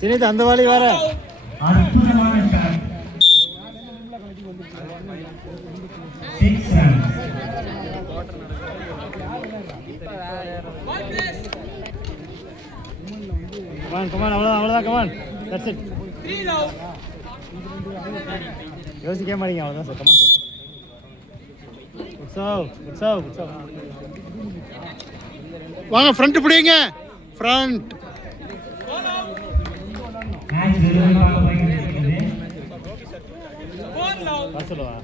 சினித் அந்த வாலி வர அற்புதமான ஷாட் 6 ரன் கமான் அவ்வளோதான் கமான் தட்ஸ் இட் யோசிக்க மாட்டீங்க அவ்வளோதான் சார் கமான் சார் உற்சாவ் வாங்க ஃப்ரண்ட் பிடிங்க ஃப்ரண்ட் மேட்ச் விறுவிறுப்பாக போய்கொண்டிருக்கிறது சொல்லுவா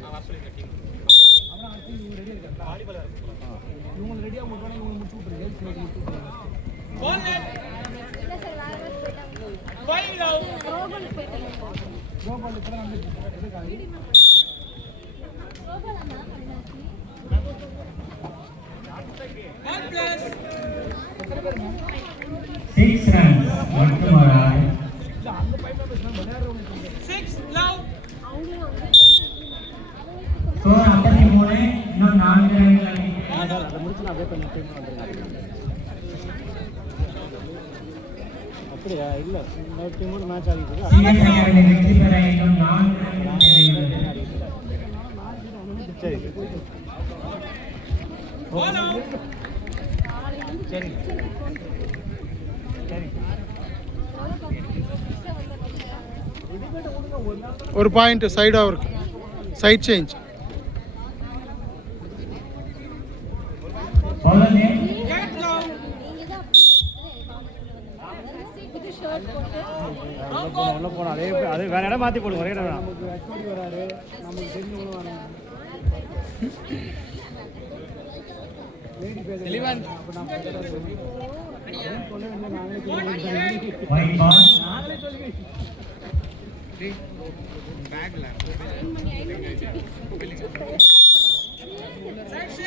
Six runs மட்டும் ஒரு ஆள் ஸ்கோர் 53 இன்னும் 4 ரன்கள் அப்படியா இல்லை இன்னொரு டீமோட மேட்ச் ஆகிட்டு சிஎஸ் அகாடமி வெற்றி பெற இன்னும் 4 ரன்கள் தேவையுள்ளது சரி சரி ஒரு பாயிண்ட் சைடாக இருக்கு சைட் சேஞ்ச் உள்ள போனோம் அதே வேற இடம் மாற்றி போடுங்க ஒரே இடம்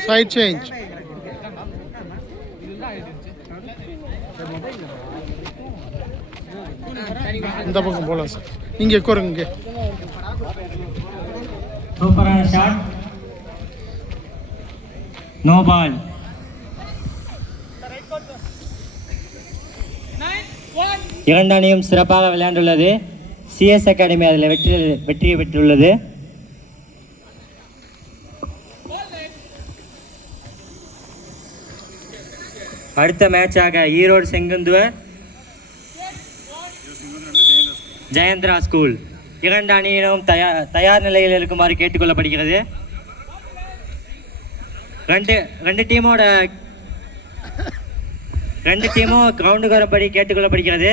சைட் சேஞ்ச் இந்த பக்கம் போகலாம் சார் நீங்கள் உட்காருங்க இங்கே சூப்பரான ஷாட் நோ பால் இரண்டு அணியும் சிறப்பாக விளையாண்டுள்ளது சிஎஸ் அகாடமி அதில் வெற்றியை பெற்றுள்ளது அடுத்த மேட்சாக ஈரோடு செங்குந்துவர் ஜெயந்திரா ஸ்கூல் இரண்டு அணியினரும் தயார் நிலையில் இருக்குமாறு கேட்டுக்கொள்ளப்படுகிறது ரெண்டு டீமும் கிரவுண்டுக்கு வரப்படி கேட்டுக்கொள்ளப்படுகிறது